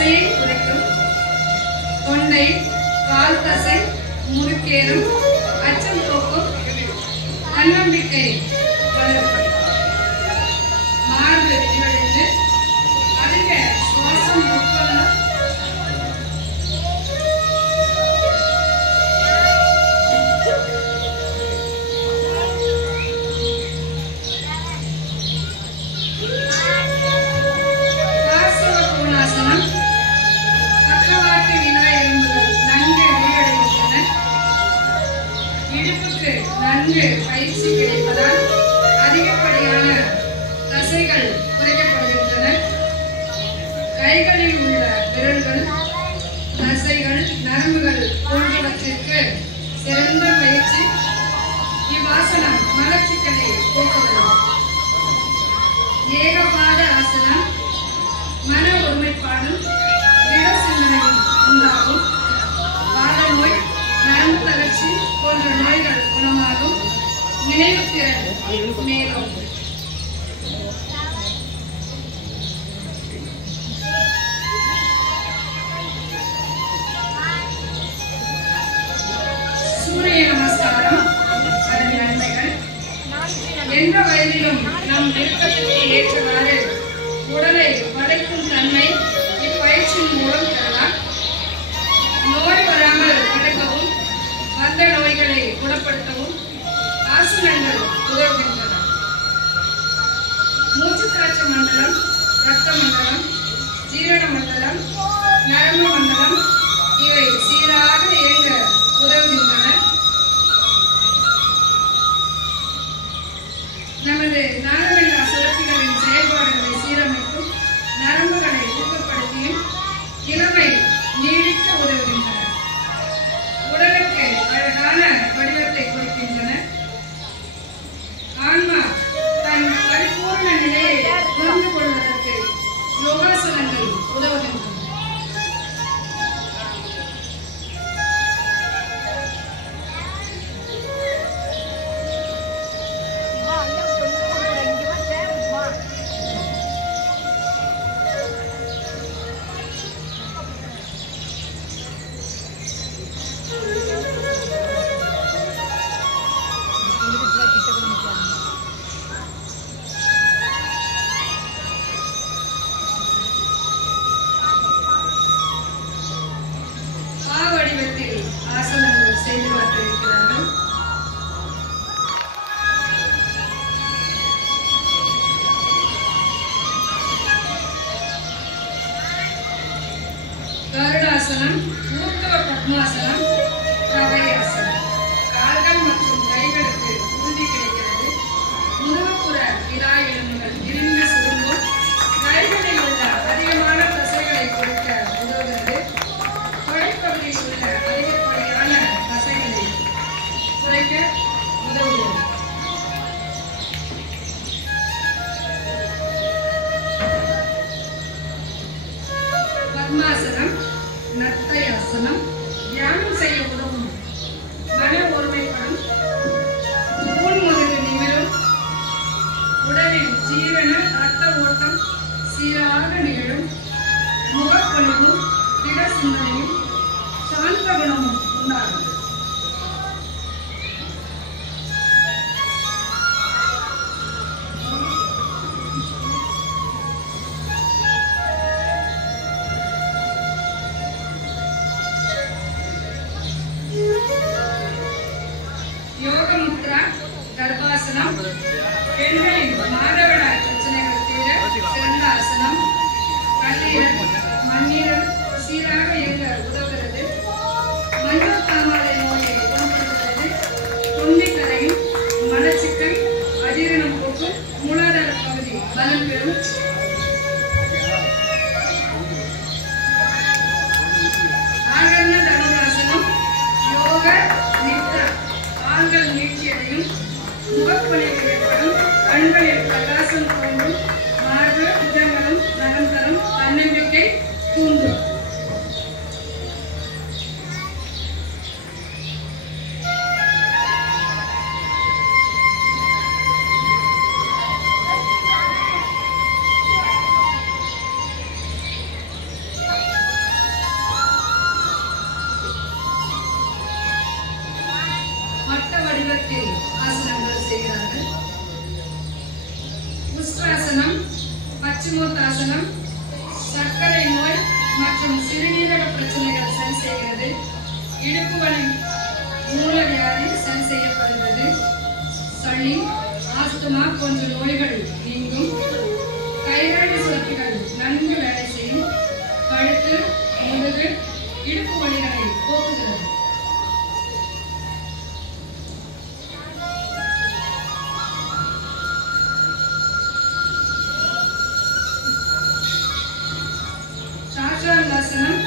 தசையை குறைக்கும். தொண்டை, கால் தசை முறுக்கேறும், அச்சம் போக்கும், தன்னம்பிக்கை வளரும். மார்பு விரிவடைந்து அதிக சுவாசம் உட்கொள்ளும். நன்கு பயிற்சி கிடைப்பதால் அதிகப்படியான தசைகள் குறைக்கப்படுகின்றன. கைகளில் உள்ள விரல்கள், தசைகள், நரம்புகள் போன்றவற்றிற்கு சிறந்த பயிற்சி. இவ்வாசனம் மலச்சிக்கலை போக்குகிறது. ஏகபாத ஆசனம் மன ஒருமைப்பாடும் திட சிந்தனையும் உண்டாகும். வாத நோய், நரம்பு தளர்ச்சி போன்ற நோய்கள் குணமாகும். நினைவு திறன் மேலும். சூரிய நமஸ்காரம் அதன் நன்மைகள். எந்த வயதிலும் நம் விருப்பத்திற்கு ஏற்றவாறு உடலை வளைக்கும் தன்மை இப்பயிற்சியின் மூலம் பெறலாம். நோய் வராமல் தடுக்கவும் வந்த நோய்களை குணப்படுத்தவும் ஆசனங்கள் உதவுகின்றன. மூச்சுக்காற்று மண்டலம், இரத்த மண்டலம், ஜீரண மண்டலம், நரம்பு மண்டலம் இவை சீராக இயங்க உதவுகின்றன. நமது நாளமில்லா சுழற்சிகளின் செயல்பாடுகளை சீரமைக்கும், நரம்புகளை ஊக்கப்படுத்தியும் இளமை நீடிக்க உதவுகின்றன. உடலுக்கு அழகான வடிவத்தை கொடுக்கின்றன. ஆன்மா தன் பரிபூர்ண நிலையை புரிந்து கொள்வதற்கு யோகாசனங்கள் உதவுகின்றன. ஆசனங்கள் செய்து பார்த்திருக்கிறார்கள். கருடாசனம், ஊர்த்வ பத்மாசனம், கவயாசனம். கால்கள் மற்றும் கைகளுக்கு உறுதி கிடைக்கிறது. முதுகுப்புற விலா எலும்புகள் இறுங்கி சுருங்கும். கைகளில் உள்ள அதிகமான தசைகளை கொடுக்க உதவுகிறது. தொடைப்பகுதியில் உள்ள அதிகப்படியான தசைகளை குறைக்க உதவுகிறது. பத்மாசனம், நர்த்தயாசனம் தியானம் செய்ய உதவும். மன ஒருமைப்படும், முன்முதுகு நிமிரும், உடலில் ஜீரண ரத்த ஓட்டம் சீராக நிகழும். முகப்பொலிவும் திட சிந்தனையும் சாந்த குணமும் உண்டாகும். யோகமுத்ரா, கர்ப்பாசனம் பெண்களின் மாதவிடாய் பிரச்சனைகள் தீர சிறந்த ஆசனம். கல்லீரல், மண்ணீரல் சீராக இயங்க உதவுகிறது. மஞ்சள் காமாலை நோயை குணப்படுத்துகிறது. தொண்டி கரையும், மலச்சிக்கல், அஜீரணம் போக்கும், மூலாதார பகுதி பலம் பெறும். ஆகர்ண தனுராசனம் யோக நித்ரா. கால்கள் நீட்சியடையும், முகப்பொலிவு ஏற்படும், கண்களில் பிரகாசம் தோன்றும், மார்பு புஜங்களும் நலம் தரும், தன்னம்பிக்கை தூண்டும். இடுப்பு வலி மூல வியாதி சரி செய்யப்படுகிறது. சளி, ஆஸ்துமா போன்ற நோய்கள் நீங்கும். கைரேகை சுரப்பிகள் நன்கு வேலை செய்யும். கழுத்து, முதுகு, இடுப்பு வலிகளை போக்குகிறது. சாக்ஷாங்காசனம்